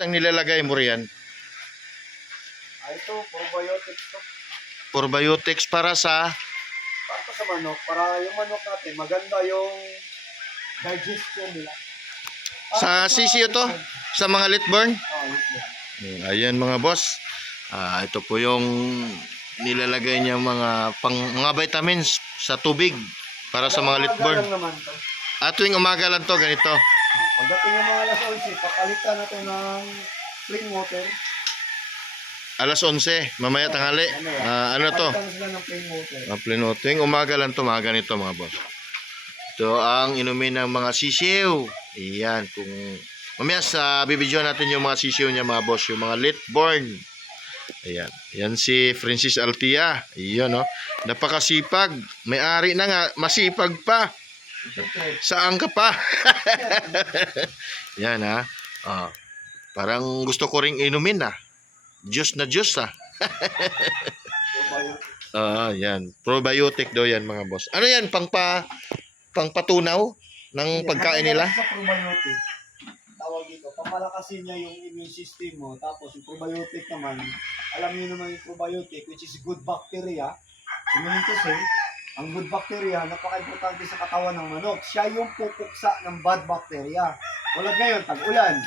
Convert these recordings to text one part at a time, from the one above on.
Ang nilalagay mo riyan? Ito, probiotics to. Probiotics para sa Para sa manok, para yung manok natin, maganda yung digestion nila. sa sisiyo to, sa mga litborn. Ayan mga boss. Ito po yung nilalagay niya mga mga vitamins sa tubig para sa mga litborn. Tuwing umaga lang to, ganito. Pagdating ng mga alas 11, papalitan natin ng plain water. Alas 11, mamaya tanghali. Ano to? Papalitan sila ng plain water. Plain water. Tuwing umaga lang to, mga ganito mga boss. Ito ang inumin ng mga sisiw. Iyan, kung mamaya bibidyo natin yung mga sisiw niya mga boss, yung mga litborn. Ayan. Yan si Francis Altia. Iyon, no? Napakasipag. May-ari na nga, masipag pa. Saan ka pa? Yan, ha? Parang gusto ko ring inumin, ha? Juice na juice, ha? Yan. Probiotic daw yan, mga boss. Ano yan? Pangpatunaw ng pagkain nila? Sa probiotic, tawag dito, pamalakasin niya yung immune system mo. Tapos yung probiotic naman, alam niyo naman yung probiotic, which is good bacteria. Immunity cell. Ang good bacteria, napaka-importante sa katawan ng manok. Siya yung pupuksa ng bad bacteria. Tulad ngayon, tag-ulan.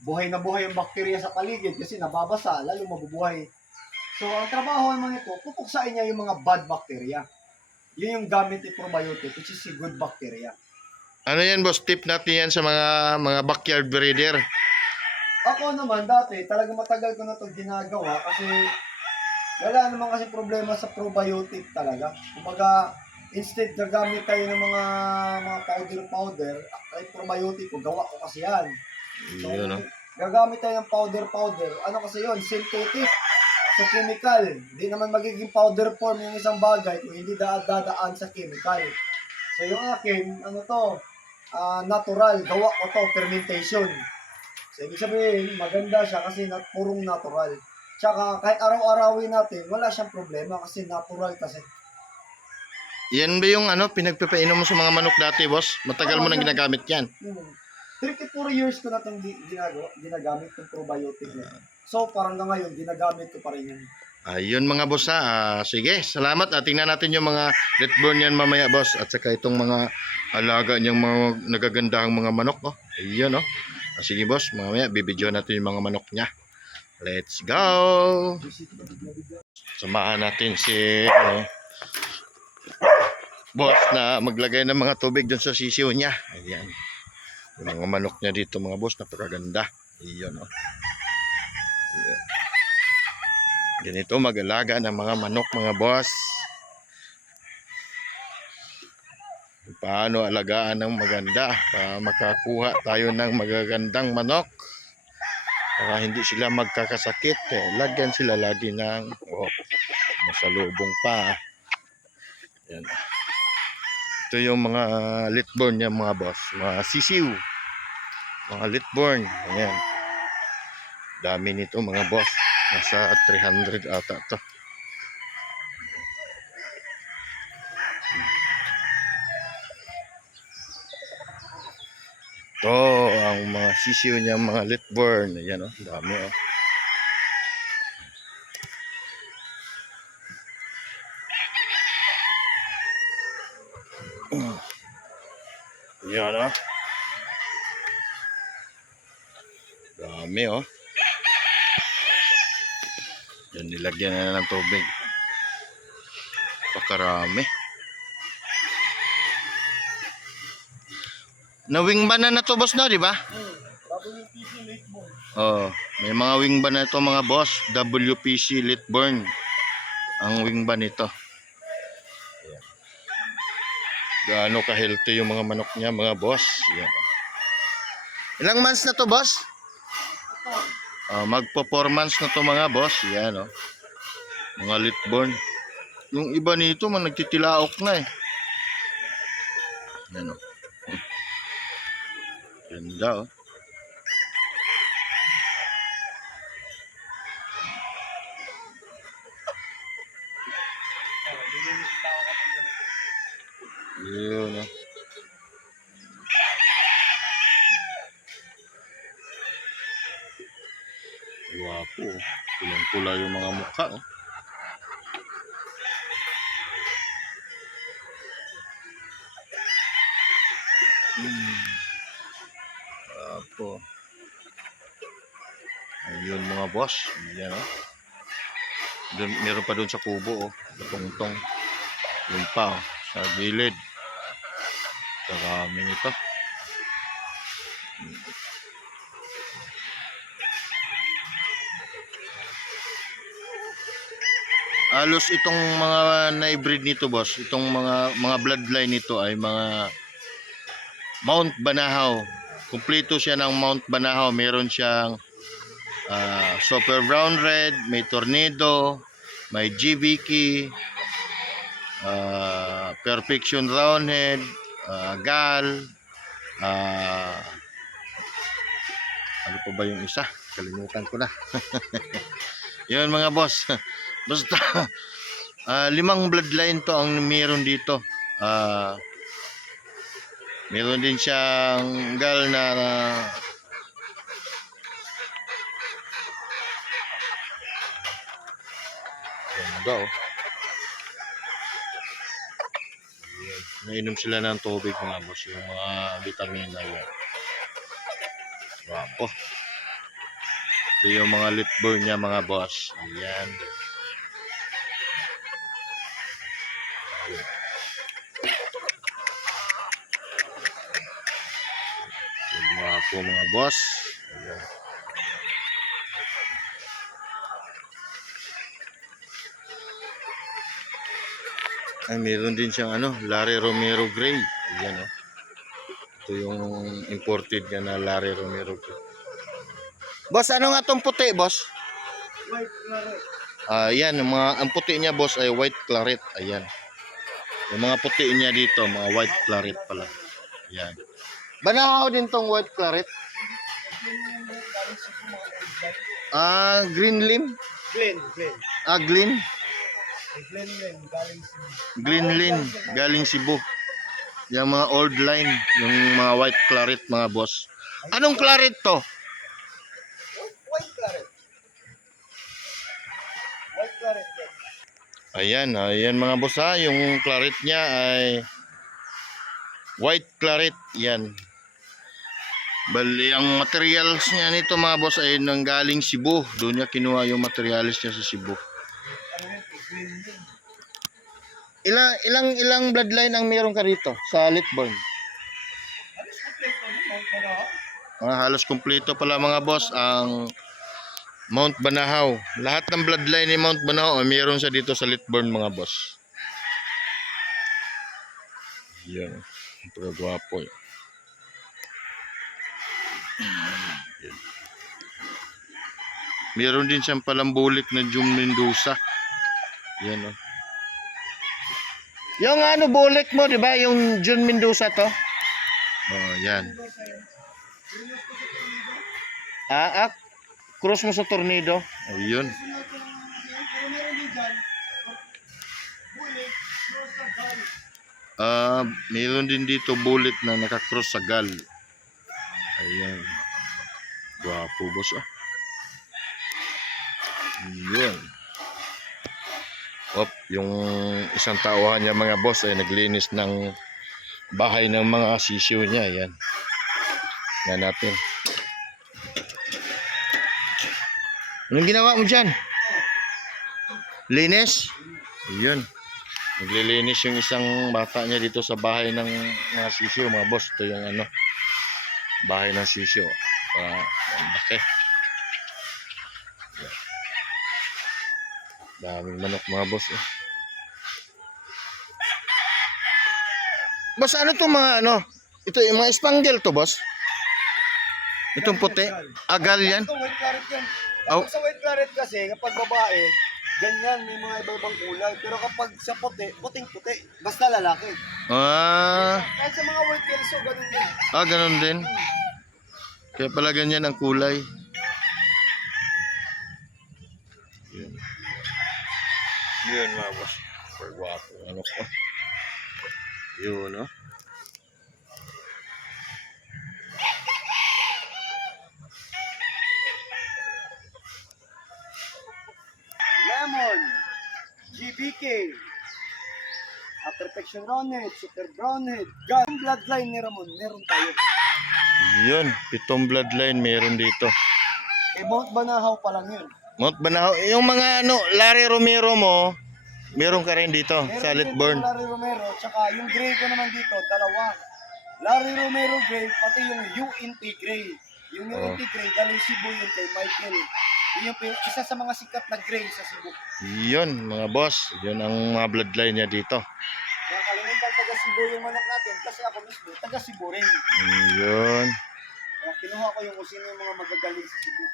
Buhay na buhay yung bacteria sa paligid kasi nababasa, lalo mabubuhay. So, ang trabaho naman ito, pupuksain niya yung mga bad bacteria. Yun yung gamit ni probiotic, which is si good bacteria. Ano yan, boss? Tip natin yan sa mga backyard breeder. Ako naman, dati, talagang matagal ko na ito ginagawa kasi wala naman kasi problema sa probiotic talaga. Kumbaga, instead gagamit kayo ng mga powder, ay probiotic ko, gawa ko kasi yan. So, gagamit tayo ng powder. Ano kasi yun? Synthetic. So, chemical. Hindi naman magiging powder form yung isang bagay kung hindi dadaan sa chemical. So, yung akin, natural. Gawa ko to, fermentation. So, ibig sabihin, maganda siya kasi purong natural. Tsaka, kahit araw-arawin natin, wala siyang problema kasi natural kasi. Yan ba yung pinagpapainom mo sa mga manok dati, boss? Matagal mo nang ginagamit yan. 34 years ko na itong ginagamit itong probiotic na. So, parang ngayon, ginagamit ko pa rin yan. Ayun mga boss ha. Sige, salamat. Tingnan natin yung mga litborn yan mamaya, boss. At saka itong mga alaga niyang mga nagagandahang mga manok. Ayun, sige, boss. Mamaya, bibidyo natin yung mga manok niya. Let's go! Samahan natin si boss na maglagay ng mga tubig dun sa sisiw niya. Ayan. Yung mga manok niya dito mga boss, napakaganda. Iyon, Ayan. Ganito mag-alaga ng mga manok mga boss. Paano alagaan ng maganda para makakuha tayo ng magagandang manok. Para hindi sila magkakasakit. Lagyan sila lagi ng masalubong pa. Ayan. Ito yung mga litborn niya mga boss. Mga sisiw. Mga litborn. Ayan. Dami nito mga boss. Nasa 300 ata to. Ito ang mga sisiw niya mga litborn. Ayan dami Ayan dami Yan, nilagyan na ng tubig. Pakarami. Na-wingban na to boss na, di ba? WPC Litborn. May mga wingban na ito mga boss. WPC Litborn. Ang wingban nito. Ayan. Gaano ka-healthy yung mga manok niya mga boss. Ayan. Ilang months na to boss? Magpo-4 months na to mga boss. Yan mga litborn. Yung iba nito nagtitilaok na Yan Ganda Yun Guwapo. Pulang-pula yung mga mukha. Oh. Guwapo. Ayun mga boss. Yan oh. Meron pa doon sa kubo oh. Tungtong. Yun pa oh. Sa gilid. Karami nito. Halos itong mga na-breed nito boss, itong mga bloodline nito ay mga Mount Banahaw. Kumpleto siya ng Mount Banahaw. Meron siyang Super Brown Red, may Tornado, may GBK, Perfection Roundhead, Gal, ano pa ba yung isa? Kalimutan ko na. Yun mga boss. Basta 5 bloodline to ang meron dito. Meron din siyang gal na ganda oh. Nainom sila ng tubig mga boss, yung mga vitamina yan. Wapo. Ito yung mga litburn niya mga boss. Ayan. Wapo mga boss. Ayan. Ay, meron din siyang Larry Romero Gray. Ayan oh. Ito yung imported niya na Larry Romero Gray. Boss, ano nga tong puti, boss? White claret. Ayan, ang puti niya, boss, ay white claret. Ayan. Yung mga puti niya dito, mga white claret pala. Ayan. Banahaw din tong white claret. Green lim? Glen. Glyn? Galing Cebu. Glenlyn, galing Cebu. Yung mga old line, yung mga white claret, mga boss. Anong claret to? White claret. White claret. Ayan mga boss ha, yung claret niya ay white claret, yan. Bali, ang materials niya nito mga boss ay nanggaling Cebu. Doon niya kinuha yung materials niya sa Cebu. Ilang bloodline ang meron ka rito sa Litburn? Halos kumpleto pala mga boss ang Mount Banahaw. Lahat ng bloodline ni Mount Banahaw ay meron siya dito sa Litburn mga boss. Yan. Pero gwapo eh. Meron din siyang palambulik na Jum Mendoza. Yan oh. Yung bulik mo, di ba? Yung Jun Mendoza to? Oh, yan. Cross mo sa Tornado. Ayun. Meron din dito bulik na nakakross sa gal. Ayan. Gwapo boss ah. Ayun. Yung isang tauhan niya mga boss ay naglinis ng bahay ng mga sisiyo niya. Ayan. Yan natin. Anong ginawa mo dyan? Linis? Ayun. Naglilinis yung isang bata niya dito sa bahay ng mga sisiyo mga boss. Ito yung bahay ng sisiyo. Laki. Daming manok mga boss eh. Boss, ano to mga ito yung mga spangle to boss? Itong puti? Agal yan? Ito white claret yan. Kapag sa white claret kasi, kapag babae, ganyan, may mga iba-ibang kulay. Pero kapag sa puti, puting-puti. Basta lalaki. Kahit sa mga white kelso, ganun din. Ganun din. Kaya pala ganyan ang kulay. Yun mga boss. Super guwapo. Ano ko? Yun no? BK, Perfection Roundhead, Super Brownhead, Gun Bloodline ni Ramon, meron tayo. Yun, 7 bloodline meron dito. Mount Banahaw pa lang yun. Mount Banahaw, yung mga ano, Larry Romero mo, meron ka rin dito, Meron Solid din Burn. yung Larry Romero, tsaka yung gray ko naman dito, dalawa. Larry Romero gray, pati yung UNT gray. Yung UNT gray, galing Cebu yun kay Michael. Yun yung isa sa mga sikat na gray sa Cebu. Yun, mga boss, yun ang mga bloodline niya dito. Kaya kalimutan taga Cebu yung manok natin, kasi ako mismo, taga Cebu rin. Yun. Kaya kinuha ko yung kung sino yung mga magagaling sa Cebu.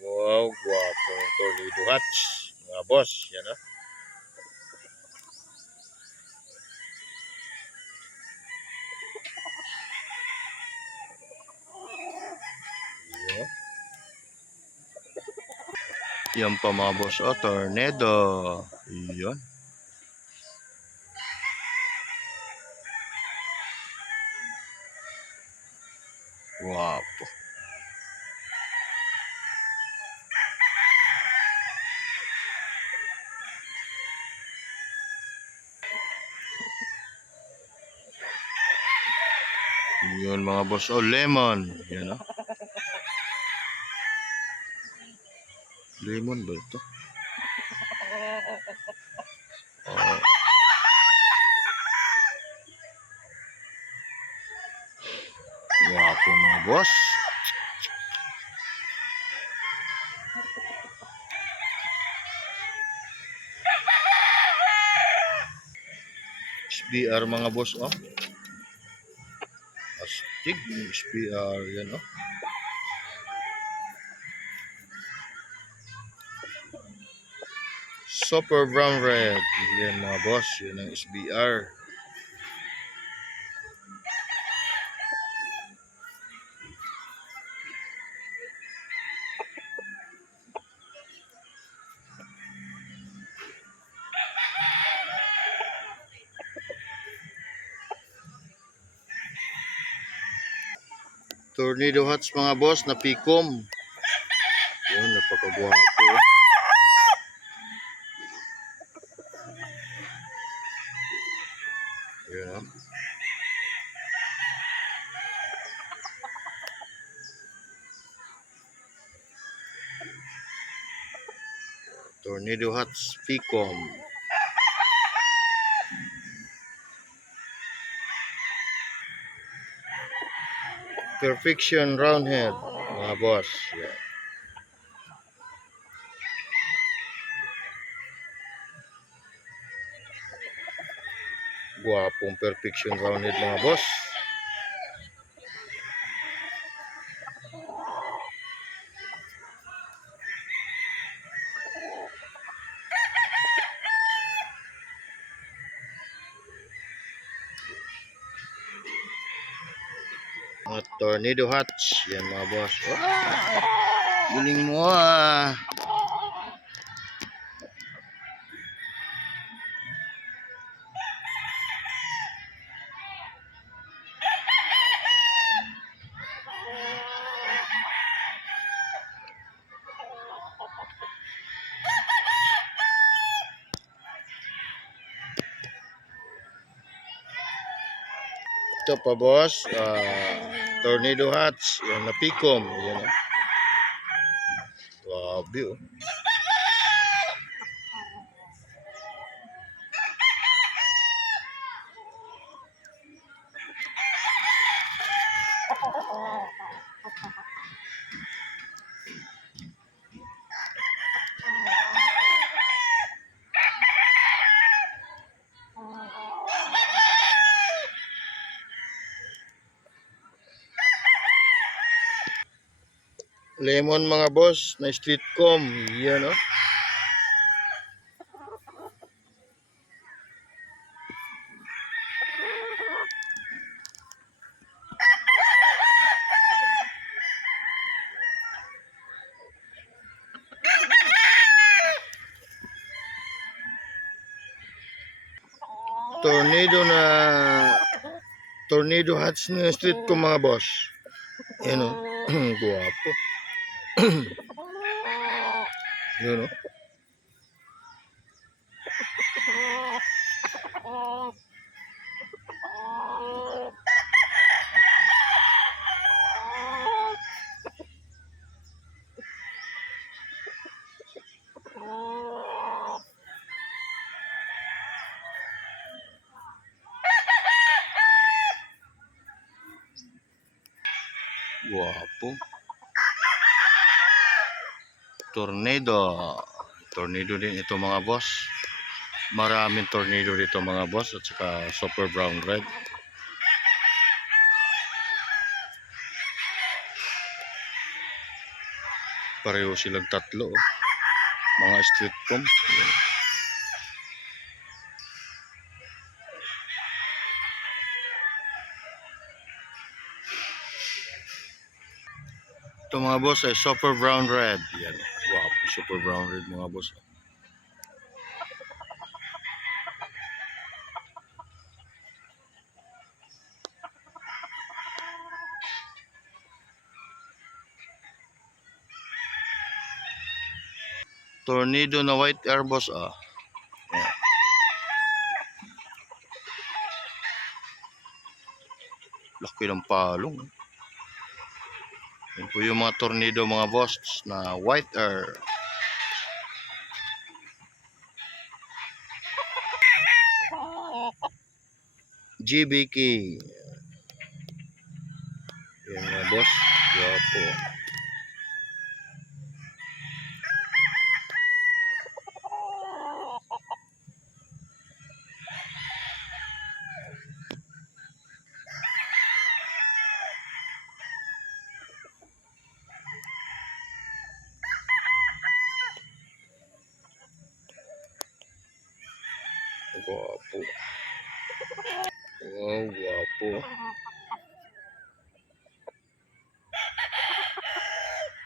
Wow, guwapong Toledo Hatch. Mga boss, yan o. Yan. Yan pa mga boss. O, tornado. Yan. Guwapo. Yun mga boss. Oh, lemon. Yan o. Lemon ba ito? Oh. Guwapo mga boss. SBR mga boss. Oh. Astig. SBR. Yan o. Super Brown Red. Yan mga boss. Yan ang SBR. Tornado Hats mga boss na pikom. Yan, napakagwapo. Yan o. Tornado Hats pikom. Perfection Roundhead mga boss. Yan. Guwapong Perfection Roundhead mga boss. Mga Tornado Hats. Yan mga boss. Oh, galing mo ah. Ito pa boss, Tornado Hats, yan na pikom, yan. Grabe oh. Lemon mga boss na street com, yan oh. Tornado Hats na street com mga boss. Yan oh. Guwapo. Yun, oh. Guwapo. Tornado. Tornado din ito mga boss. Maraming tornado dito mga boss at saka super brown red. Pareho silang tatlo, oh. Mga street comb. Yan. Ito mga boss ay super brown red. Yan. Wow, super brown red mga boss. Tornado na white air boss, ah. Yan. Laki ng palong. Yan po yung mga tornado mga boss na white air. GBK. Yan mga boss. Guwapo. Guwapo. Wow, guwapo.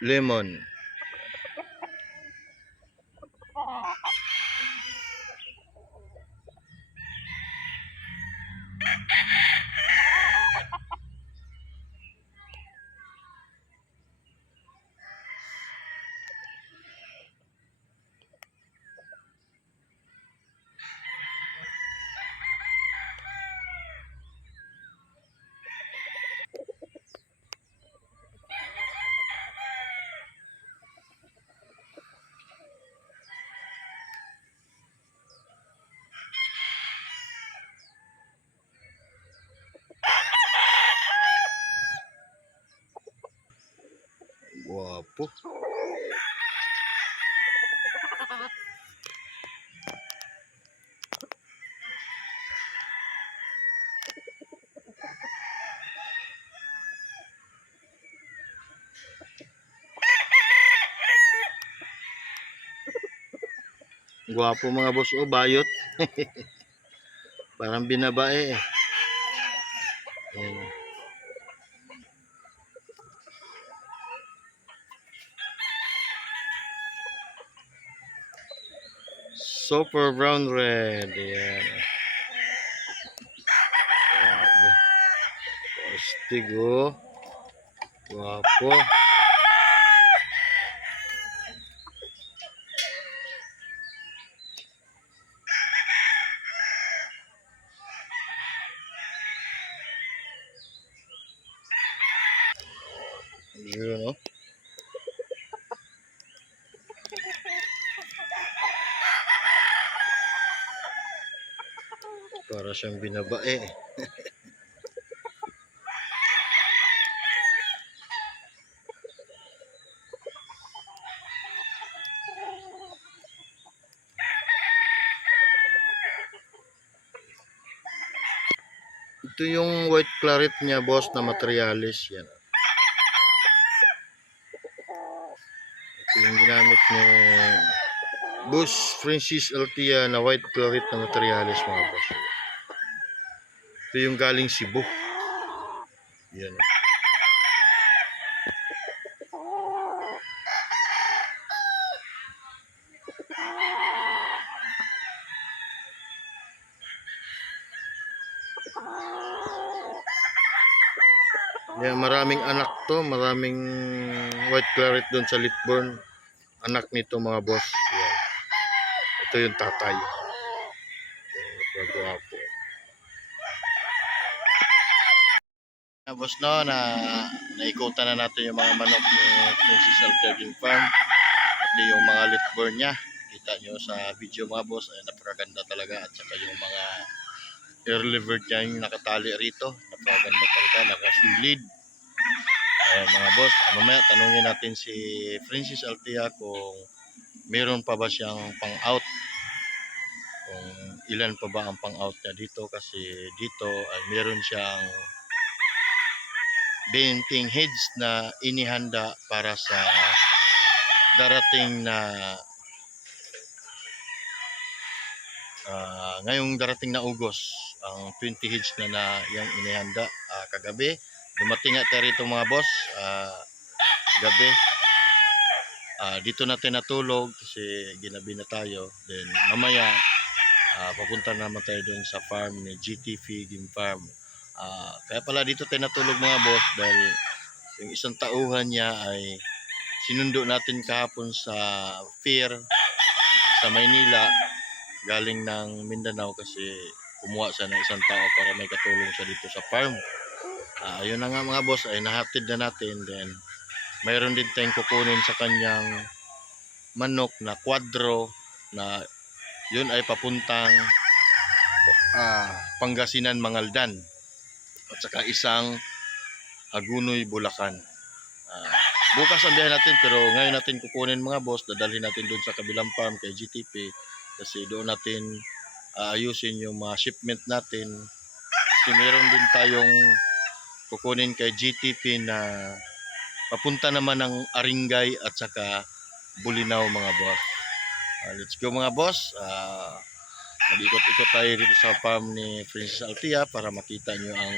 Lemon. Guwapo. Guwapo mga boss, oh, bayot. Parang binabae eh. Ayan. Super brown red. Ayan. Grabe. Astig, oh. Guwapo. Yun, oh. Para siyang binabae eh. Ito yung white claret niya boss na materialis. Yan. Ito yung ginamit ni Boss Francis Altia na white claret na materialis mga boss. Ito yung galing Cebu. Yan. Yan, maraming anak to, maraming white claret doon sa Litburn. Anak nito mga boss. Yan. Ito yung tatay. Gwapo. Boss no, naikutan na natin yung mga manok ni Princess Alpegin Farm at yung mga Litburn niya. Kita nyo sa video mga boss, ay napakaganda talaga, at saka yung mga early bird niya yung nakatali rito, napakaganda talaga, nakasulid. Ayan mga boss, mamaya tanungin natin si Princess Althea kung meron pa ba siyang pang-out, kung ilan pa ba ang pang-out niya dito, kasi dito ay meron siyang 20 heads na inihanda para sa darating na ngayong darating na Ugos. Ang 20 heads na yung inihanda kagabi. Dumating nga tayo rito mga boss, gabi. Dito natin natulog kasi ginabi na tayo. Then mamaya papunta naman tayo dun sa farm ni GTP Game Farm. Kaya pala dito tayo natulog mga boss dahil yung isang tauhan niya ay sinundo natin kahapon sa fair sa Maynila, galing ng Mindanao, kasi kumuha siya ng isang tao para may katulong siya dito sa farm. Ayun na nga mga boss, ay nahatid na natin. Then mayroon din tayong kukunin sa kanyang manok na kwadro, na yun ay papuntang Pangasinan, Mangaldan, at saka isang Agunoy, Bulacan. Bukas ang biyahe natin, pero ngayon natin kukunin mga boss, dadalhin natin doon sa kabilang farm kay GTP, kasi doon natin ayusin yung mga shipment natin, kasi meron din tayong kukunin kay GTP na papunta naman ng Aringay at saka Bulinaw mga boss. Let's go mga boss. Mag-ikot-ikot tayo dito sa farm ni Princess Althea para makita nyo ang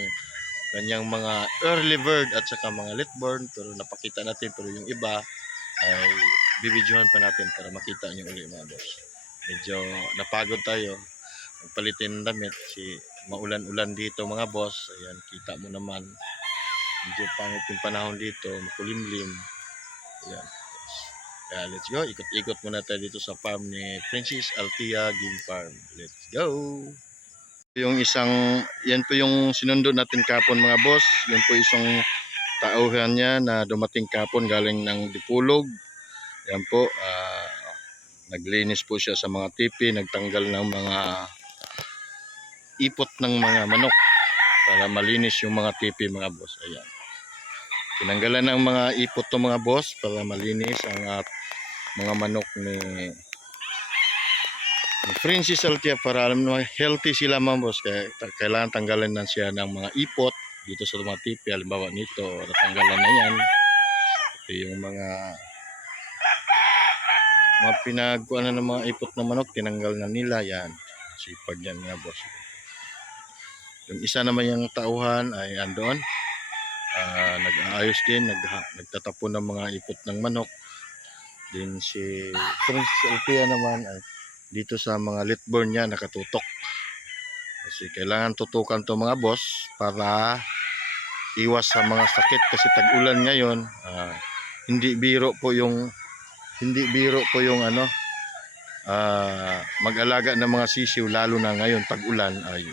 kanyang mga early bird at saka mga Litburn, pero napakita natin, pero yung iba ay bibidyohan pa natin para makita nyo ulit mga boss. Medyo napagod tayo, nagpalitin ng damit si maulan-ulan dito mga boss. Ayan, kita mo naman, medyo pangit yung panahon dito, makulimlim. Ayan. Kaya let's go, ikot-ikot muna tayo dito sa farm ni Princess Althea Game Farm. Let's go! Yung isang, yan po yung sinundo natin kapon mga boss. Yan po isang tauhan niya na dumating kapon galing ng Dipulog. Yan po, naglinis po siya sa mga tipi, nagtanggal ng mga ipot ng mga manok para malinis yung mga tipi mga boss. Ayan. Tinanggalan ng mga ipot to mga boss para malinis ang mga manok ni Princess Althea, para alam mo healthy sila mga boss. Kaya kailangan tanggalan na siya ng mga ipot dito sa mga tipi. Halimbawa nito, natanggalan na yan. Ito yung mga pinagkuhan ng mga ipot ng manok, tinanggal na nila yan. Sipag yan mga boss. Yung isa naman yung tauhan ay andoon, nag-aayos din, nagtatapon ng mga ipot ng manok. Din si Princess Althea naman ay dito sa mga Litburn niya nakatutok, kasi kailangan tutukan to mga boss para iwas sa mga sakit, kasi tag-ulan ngayon. Hindi biro po yung mag-alaga ng mga sisiw, lalo na ngayon tag-ulan. Ay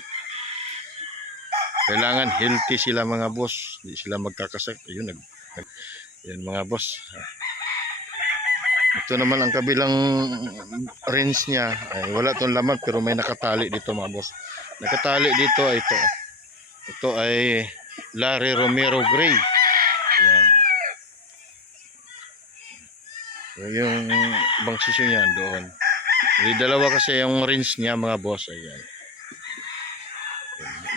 kailangan healthy sila mga boss, hindi sila magkakasakit. Ayun, yan mga boss. Ito naman ang kabilang range niya, ay wala tong laman, pero may nakatali dito mga boss. Nakatali dito ay ito. Ito ay Larry Romero Gray. Ayan. Yung ibang sisyo niya doon. May dalawa kasi yung range niya mga boss. Ayan.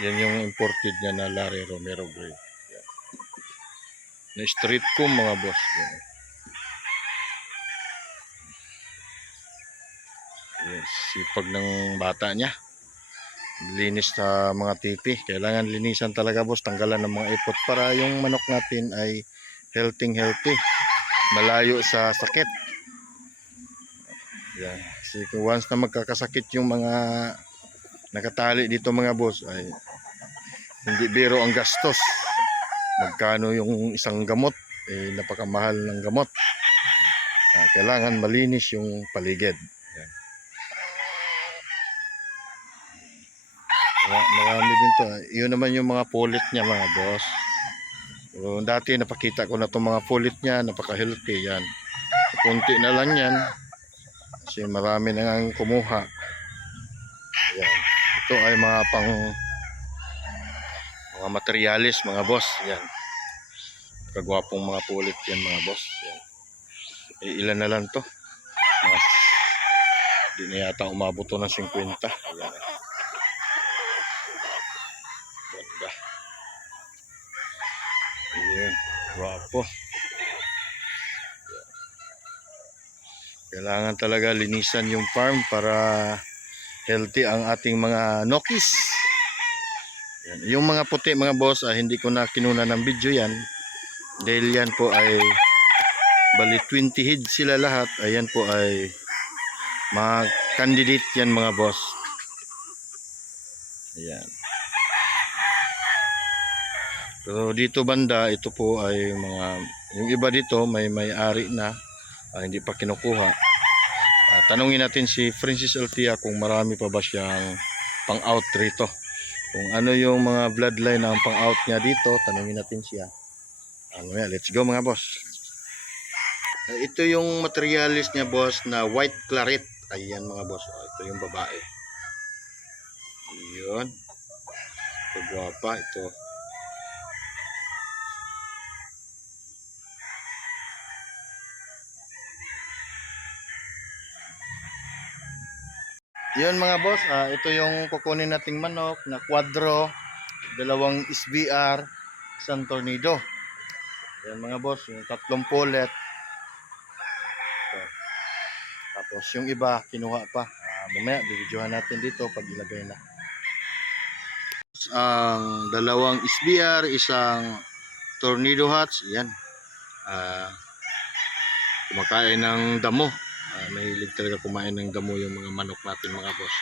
Yan yung imported niya na Larry Romero Gray. Ayan. Na street comb mga boss. Ayan. Yes, sipag ng bata niya. Linis sa mga tipi. Kailangan linisan talaga boss, tanggalan ng mga ipot para yung manok natin ay healthy. Malayo sa sakit. Yan. Kasi once na magkakasakit yung mga nakatali dito mga boss, ay hindi biro ang gastos. magkano yung isang gamot. Napakamahal ng gamot. Kailangan malinis yung paligid. Yan. Marami din to. Yun naman yung mga pulit niya mga boss. So, dati napakita ko na itong mga pulit niya, napaka-healthy yan. Kunti na lang yan kasi marami na nga kumuha. Yan. Ito ay mga materialis mga boss. Yan. Kagwapong mga pulit yan mga boss. Yan. Ilan na lang to. Di na yata umabot to ng 50. Yan. Ganda. Ayan. Gwapo. Kailangan talaga linisan yung farm para healthy ang ating mga nokis. Yan. Yung mga puti mga boss, hindi ko na kinuna ng video yan. Dahil yan po ay bali 20 heads sila lahat. Ayan po ay mga candidate yan mga boss. Ayan. Pero dito banda, ito po ay yung iba dito may-ari na, hindi pa kinukuha. Tanungin natin si Francis Altia kung marami pa ba siyang pang-out rito. Kung ano yung mga bloodline ng pang-out niya dito, tanungin natin siya. Let's go mga boss. Ito yung materialis niya boss na white claret. Ayan mga boss. Ito yung babae. Yun. Ito guwapa. Ito. Yun mga boss, ito yung kukunin nating manok na quadro, 2 SBR, 1 tornado. Yan mga boss, yung 3 pullet. Ito. Tapos yung iba kinuha pa. Mamaya bibidyohan natin dito pag ilagay na. Ang 2 SBR, 1 tornado hatch, yan. Kumakain ng damo. Mahilig talaga kumain ng damo yung mga manok natin mga boss.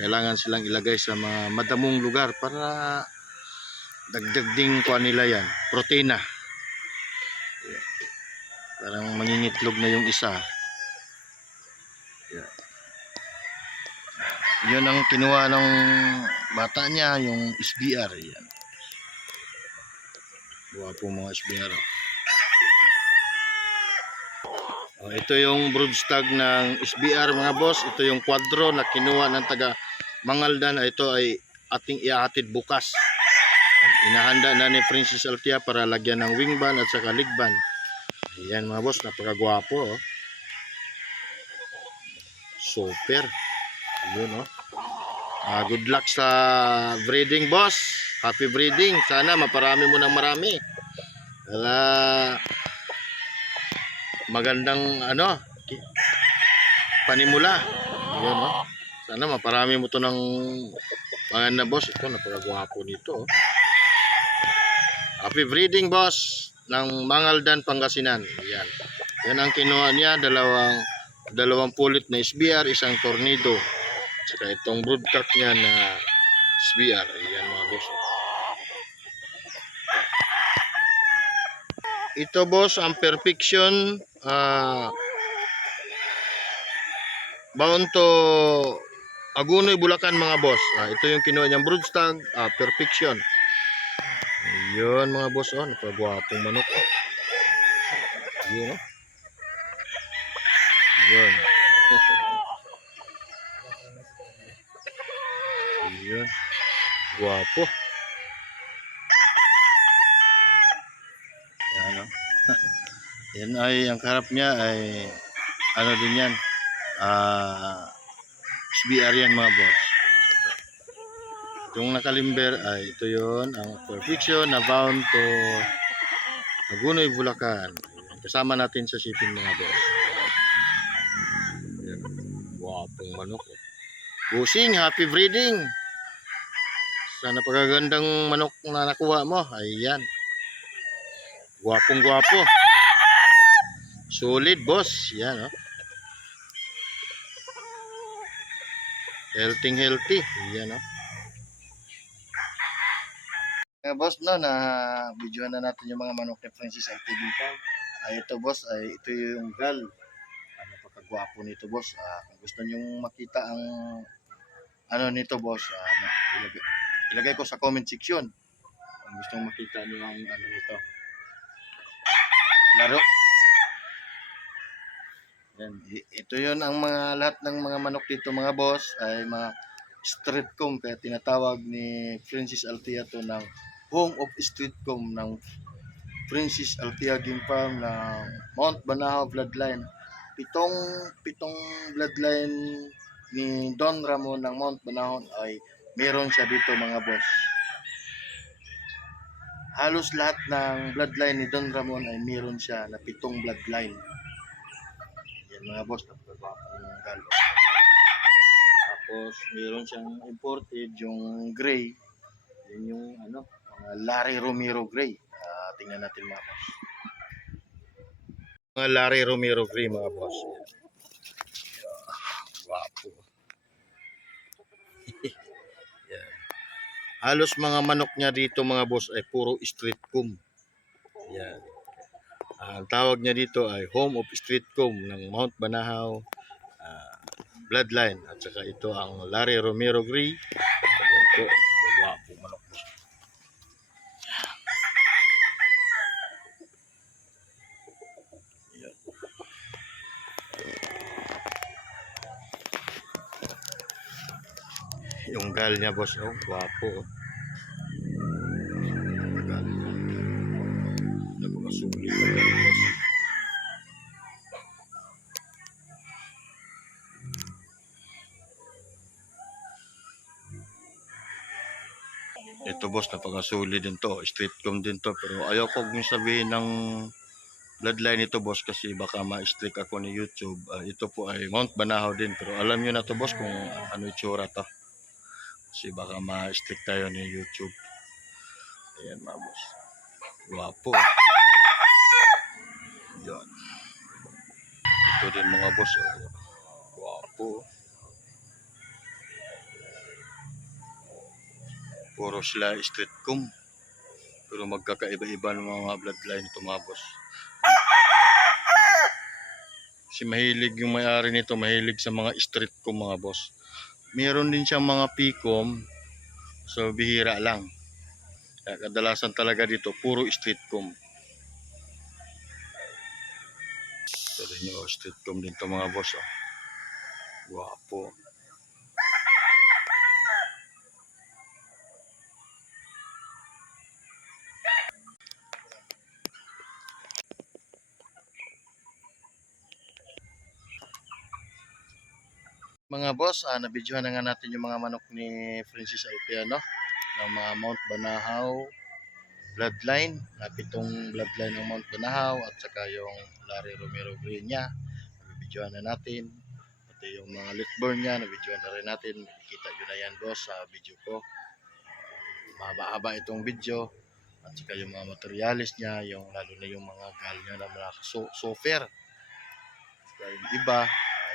Kailangan silang ilagay sa mga madamong lugar para dagdag ding kuha nila yan, protina. Parang mangingitlog na yung isa. Yun ang kinuha ng bata niya, yung SBR. Yan. Buha po mga SBR. Ito yung broodstag ng SBR mga boss. Ito yung quadro na kinuha ng taga Mangaldan. Ito ay ating iahatid bukas. Inahanda na ni Princess Altia para lagyan ng wingban at saka ligban. Ayan mga boss, napakagwapo. Oh. Super. Yun oh. Good luck sa breeding boss. Happy breeding. Sana maparami mo ng marami. Magandang panimula. Yun, no? Sana maparami mo to ng maganda boss. Ito napakagwapo nito. Oh. Happy breeding boss ng Mangaldan, Pangasinan. Yan. Yan ang kinuha niya, dalawang pulit na SBR, 1 tornado. Saka itong broodcock niya na SBR. Yan mga boss. Ito boss, ang perfection bound to Agunoy, Bulacan mga boss. Ito yung kinuha niyang broodstag, perfection. Yun mga boss, napagwapong manok. Yun, yun. Yun. Guwapo. Yan, yan ay, ang karap niya ay din yan. SBR yan mga boss. Itong nakalimber ay ito yun, ang perfection na bound to Agunoy, Bulacan. Kasama natin sa shipping mga boss. Yan. Guwapong manok. Busing, happy breeding. Sana pagagandang manok na nakuha mo. Ayan. Guwapong guwapo. Solid boss. Yan oh. Healthy. Yan oh. Boss, no, na videohan na natin yung mga manok ni Francis LTD pa. Ito boss, ito yung gal. Napakagwapo nito boss. Kung gusto niyo makita ang ano nito boss, ilagay ko sa comment section. Kung gusto mong makita niyo ang ano nito. Laro. Yan. Ito yun ang mga lahat ng mga manok dito mga boss ay mga street comb, kaya tinatawag ni Francis Altia to ng home of street comb ng Francis Altia Game Farm ng Mount Banahaw Bloodline. Pitong bloodline ni Don Ramon ng Mount Banahaw ay meron siya dito mga boss. Halos lahat ng bloodline ni Don Ramon ay meron siya na 7 bloodline. Yan mga boss, napakagwapong galo. Tapos meron siyang imported yung gray. Yun yung ano, mga Larry Romero Gray. Tingnan natin mga boss. Mga Larry Romero Gray mga boss. Wapo. Yan. Halos mga manok niya dito mga boss ay puro street comb. Yan. Ang tawag niya dito ay Home of Street Comb ng Mount Banahaw Bloodline. At saka ito ang Larry Romero Gray. Yan po. Wapo manok boss. Yan. Yung gal niya boss, oh, wapo. Gal niya. Nagmasulit na gal boss. Ito boss, napakasuli din to. Street comb din to. Pero ayaw ko kong sabihin ng bloodline ito boss kasi baka ma-strike ako ni YouTube. Ito po ay Mount Banahaw din. Pero alam nyo na to boss kung ano itsura to. Kasi baka ma-strike tayo ni YouTube. Ayan mga boss. Guwapo. Yan. Ito din mga boss. Guwapo. Puro sila street comb. Pero magkakaiba-iba ng mga bloodline ito mga boss. Kasi mahilig yung may-ari nito, mahilig sa mga street comb mga boss. Meron din siyang mga picom. So bihira lang. Kaya kadalasan talaga dito, puro street comb. Ito rin yung street comb din ito mga boss. Oh. Guwapo. Mga boss, nabidyohan na nga natin yung mga manok ni Francis Alpiano ng mga Mount Banahaw bloodline, na 7 bloodline ng Mount Banahaw at saka yung Larry Romero Green niya. Nabidyohan na natin. Pati yung mga litborn niya, nabidyohan na rin natin. Kita nyo na yan boss sa video ko. Mahaba-haba itong video. At saka yung mga materialis niya, yung lalo na yung mga gal niya na mga sofer. Yung iba,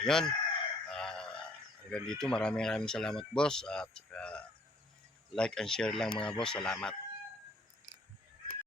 ayun. Hanggang dito, maraming salamat boss, at saka like and share lang mga boss. Salamat.